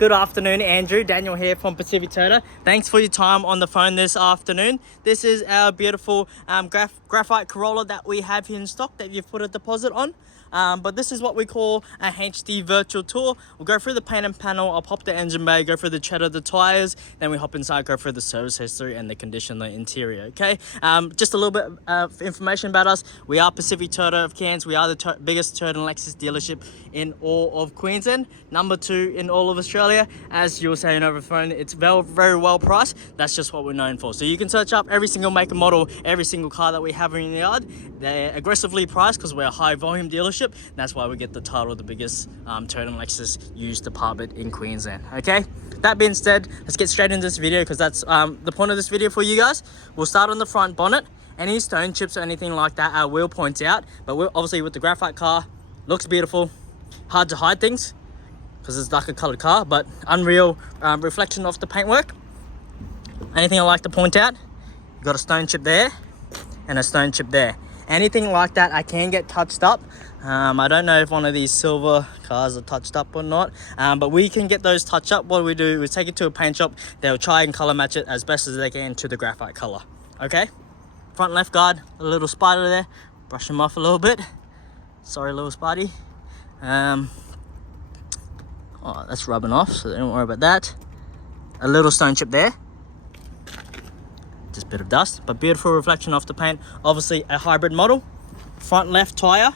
Good afternoon, Andrew. Daniel here from Pacific Toyota. Thanks for your time on the phone this afternoon. This is our beautiful graphite Corolla that we have here in stock that you've put a deposit on. But this is what we call a HD virtual tour. We'll go through the paint and panel, I'll pop the engine bay, go through the tread of the tires, then we hop inside, go through the service history and the condition of the interior, okay? Just a little bit of information about us. We are Pacific Toyota of Cairns. We are the biggest Toyota and Lexus dealership in all of Queensland. Number 2 in all of Australia. As you were saying over the phone, it's very well priced. That's just what we're known for. So you can search up every single make and model, every single car that we have in the yard. They're aggressively priced because we're a high volume dealership. That's why we get the title of the biggest Toyota and Lexus used department in Queensland. Okay, that being said, let's get straight into this video because that's the point of this video for you guys. We'll start on the front bonnet. Any stone chips or anything like that I will point out, but we're obviously with the graphite car, looks beautiful, hard to hide things because it's darker colored car, but unreal reflection of the paintwork. Anything I like to point out, you got a stone chip there and a stone chip there. Anything like that I can get touched up. I don't know if one of these silver cars are touched up or not, but we can get those touched up. What we do is take it to a paint shop. They'll try and color match it as best as they can to the graphite color. Okay, front left guard, a little spider there, brush him off a little bit. Sorry, little spidey. Oh, that's rubbing off, so don't worry about that. A little stone chip there, just a bit of dust, but beautiful reflection off the paint. Obviously a hybrid model. Front left tire,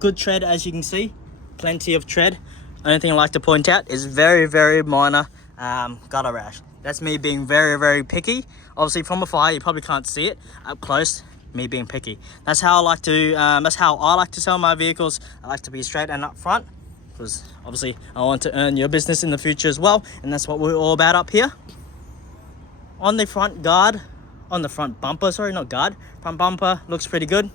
good tread as you can see, plenty of tread. Only thing I like to point out is very minor gutter rash. That's me being very picky. Obviously from afar you probably can't see it. Up close, me being picky. That's how I like to sell my vehicles. I like to be straight and up front because obviously I want to earn your business in the future as well, and that's what we're all about up here. On the front guard, on the front bumper, sorry, not guard, front bumper looks pretty good.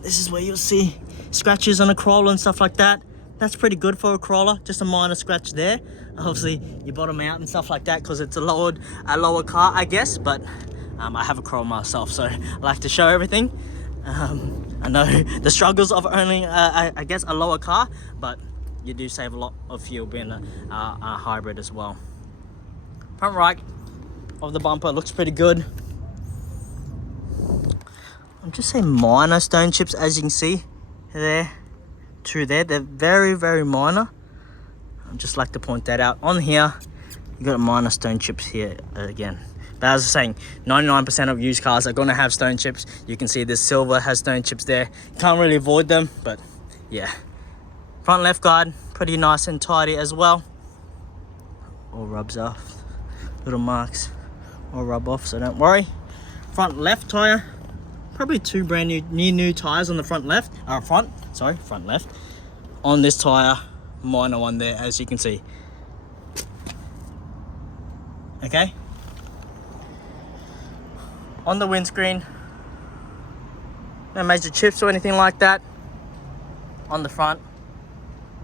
This is where you'll see scratches on a Corolla and stuff like that. That's pretty good for a Corolla, just a minor scratch there. Obviously you bottom out and stuff like that because it's a lower car, I guess, but I have a Corolla myself, so I like to show everything. I know the struggles of owning I guess a lower car, but you do save a lot of fuel being a hybrid as well. Front right of the bumper looks pretty good. I'm just saying minor stone chips as you can see there, through there. They're very minor. I just like to point that out. On here you got minor stone chips here again. But as I was saying, 99% of used cars are going to have stone chips. You can see this silver has stone chips there. You can't really avoid them, but yeah. Front left guard, pretty nice and tidy as well. All rubs off. Little marks all rub off, so don't worry. Front left tire, probably 2 brand new tires on the front left. Front left. On this tire, minor one there, as you can see. Okay. On the windscreen, no major chips or anything like that. On the front,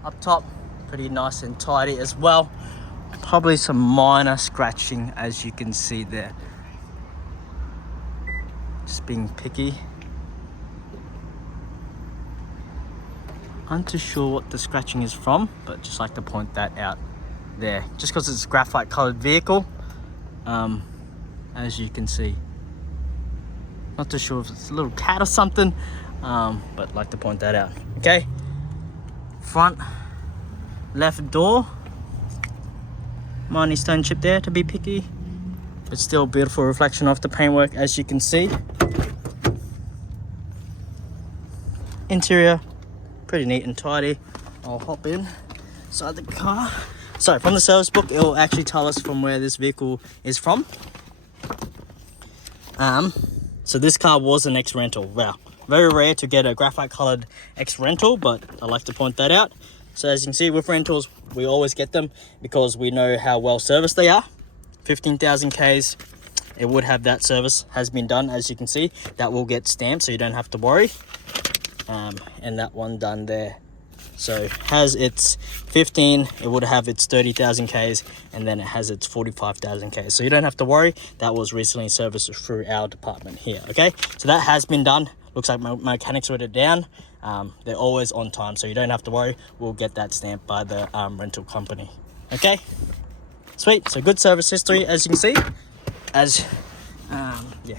up top, pretty nice and tidy as well. Probably some minor scratching as you can see there. Just being picky. I'm too sure what the scratching is from, but just like to point that out there. Just because it's a graphite colored vehicle, as you can see. Not too sure if it's a little cat or something, but like to point that out. Okay, front left door, minor stone chip there to be picky, but still beautiful reflection of the paintwork as you can see. Interior, pretty neat and tidy. I'll hop inside the car. So from the service book, it will actually tell us from where this vehicle is from. So this car was an ex-rental. Wow, very rare to get a graphite colored ex-rental, but I like to point that out. So as you can see with rentals, we always get them because we know how well serviced they are. 15,000 Ks, it would have that service has been done, as you can see. That will get stamped, so you don't have to worry. And that one done there. So has its 15, it would have its 30,000 Ks, and then it has its 45,000 Ks. So you don't have to worry. That was recently serviced through our department here, okay? So that has been done. Looks like my mechanics wrote it down. they're always on time, so you don't have to worry. We'll get that stamped by the rental company. Okay, sweet. So good service history, as you can see. As yeah,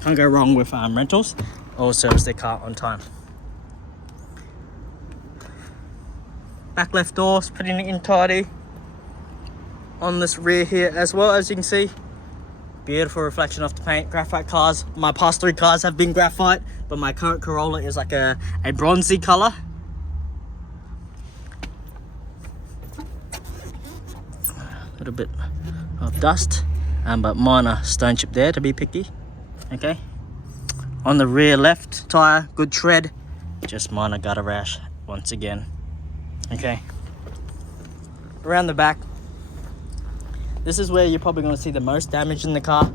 can't go wrong with rentals. All service their car on time. Back left door's pretty neat and tidy. On this rear here as well, as you can see, beautiful reflection of the paint. Graphite cars, my past 3 cars have been graphite, but my current Corolla is like a bronzy color. A little bit of dust, but minor stone chip there to be picky. Okay, on the rear left tire, good tread, just minor gutter rash once again. Okay, around the back, this is where you're probably going to see the most damage in the car,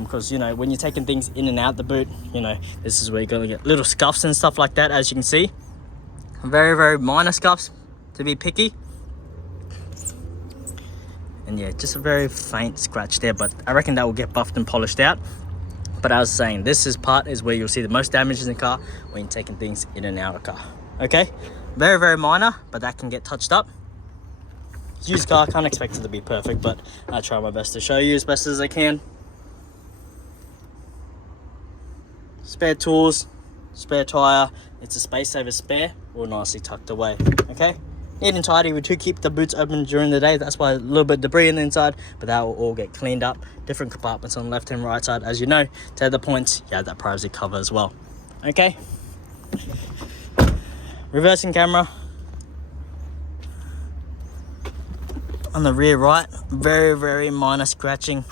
because you know, when you're taking things in and out the boot, you know, this is where you're going to get little scuffs and stuff like that, as you can see. Very, very minor scuffs to be picky. And yeah, just a very faint scratch there, but I reckon that will get buffed and polished out. But I was saying, this is where you'll see the most damage in the car when you're taking things in and out of the car. Okay, very, very minor, but that can get touched up. Used car, can't expect it to be perfect, but I try my best to show you as best as I can. Spare tools, spare tire, it's a space saver spare, all nicely tucked away. Okay, neat and tidy. We do keep the boots open during the day, that's why a little bit of debris on the inside, but that will all get cleaned up. Different compartments on the left and right side, as you know. To the points, you have that privacy cover as well. Okay, reversing camera on the rear right, very, very minor scratching.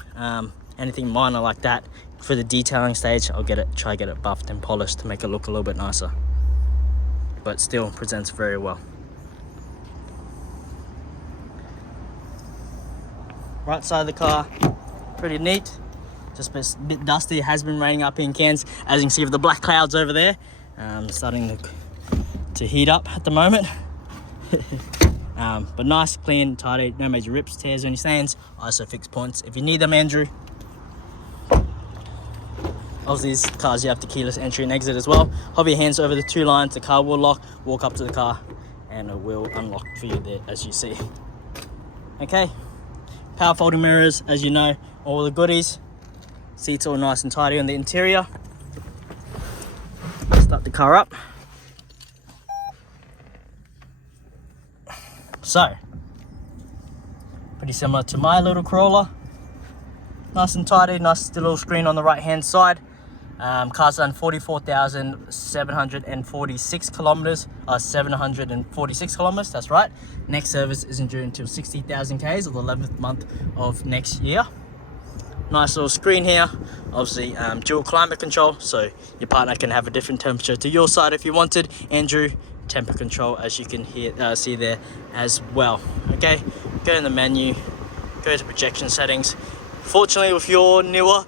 Anything minor like that, for the detailing stage, I'll try to get it buffed and polished to make it look a little bit nicer, but still presents very well. Right side of the car, pretty neat, just a bit dusty. It has been raining up in Cairns, as you can see with the black clouds over there, starting to heat up at the moment. But nice, clean, tidy, no major rips, tears, or any stains. ISO fixed points if you need them, Andrew. Obviously, these cars you have the keyless entry and exit as well. Hover your hands over the 2 lines, the car will lock. Walk up to the car, and it will unlock for you there, as you see. Okay, power folding mirrors, as you know, all the goodies. Seats all nice and tidy on the interior. Start the car up. So, pretty similar to my little Corolla. Nice and tidy, nice little screen on the right hand side. Car's done 44,746 kilometers, 746 kilometers, that's right. Next service isn't due until 60,000 Ks, or the 11th month of next year. Nice little screen here, obviously dual climate control, so your partner can have a different temperature to your side if you wanted. Andrew, temper control, as you can see there as well. Okay, go in the menu, go to projection settings. Fortunately, with your newer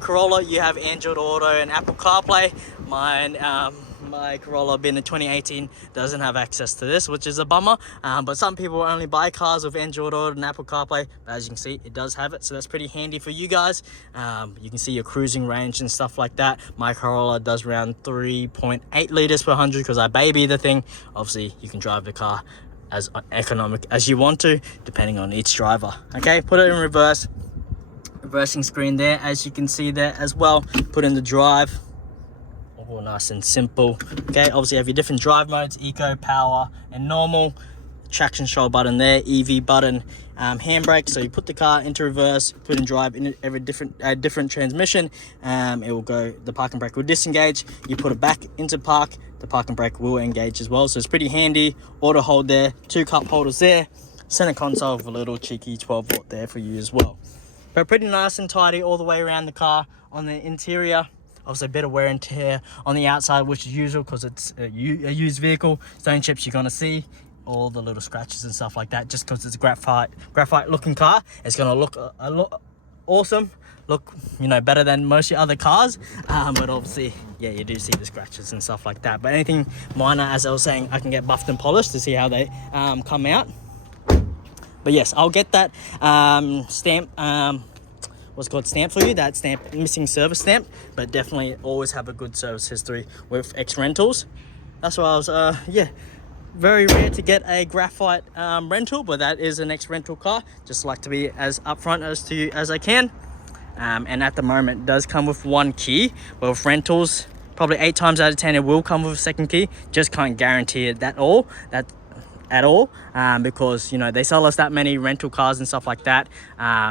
Corolla, you have Android Auto and Apple CarPlay. Mine, my Corolla, being a 2018, doesn't have access to this, which is a bummer. But some people only buy cars with Android Auto and Apple CarPlay. But as you can see, it does have it, so that's pretty handy for you guys. You can see your cruising range and stuff like that. My Corolla does around 3.8 liters per 100 because I baby the thing. Obviously, you can drive the car as economic as you want to, depending on each driver. Okay, put it in reverse. Reversing screen there, as you can see there as well. Put in the drive, all nice and simple. Okay, obviously you have your different drive modes: eco, power, and normal. Traction control button there, EV button, handbrake. So you put the car into reverse, put in drive, in every different transmission. It will go, the parking brake will disengage. You put it back into park, the parking brake will engage as well. So it's pretty handy. Auto hold there, 2 cup holders there, center console with a little cheeky 12 volt there for you as well. But pretty nice and tidy all the way around the car. On the interior, obviously a bit of wear and tear on the outside, which is usual because it's a used vehicle. Stone chips you're gonna see, all the little scratches and stuff like that. Just because it's a graphite looking car, it's gonna look a lot awesome. Look, you know, better than most of your other cars. But obviously, yeah, you do see the scratches and stuff like that. But anything minor, as I was saying, I can get buffed and polished to see how they come out. But yes, I'll get that stamp, what's called stamp for you, that stamp, missing service stamp. But definitely always have a good service history with X Rentals. That's why I was yeah, very rare to get a Graphite rental, but that is the next rental car. Just like to be as upfront as I can. And at the moment it does come with one key, but with rentals probably 8 times out of 10 it will come with a second key. Just can't guarantee it at all, because you know they sell us that many rental cars and stuff like that.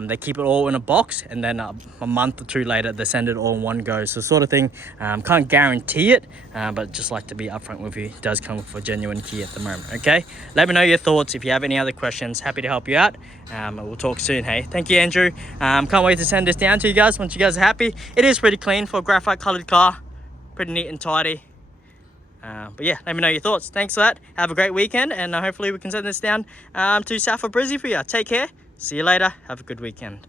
They keep it all in a box, and then a month or 2 later they send it all in one go, so sort of thing. Can't guarantee it, but just like to be upfront with you, it does come with a genuine key at the moment. Okay, let me know your thoughts. If you have any other questions, happy to help you out. We'll talk soon. Hey, thank you, Andrew. Can't wait to send this down to you guys once you guys are happy. It is pretty clean for a graphite colored car, pretty neat and tidy. But yeah, let me know your thoughts. Thanks for that. Have a great weekend, and hopefully we can send this down to south of Brisbane for you. Take care. See you later. Have a good weekend.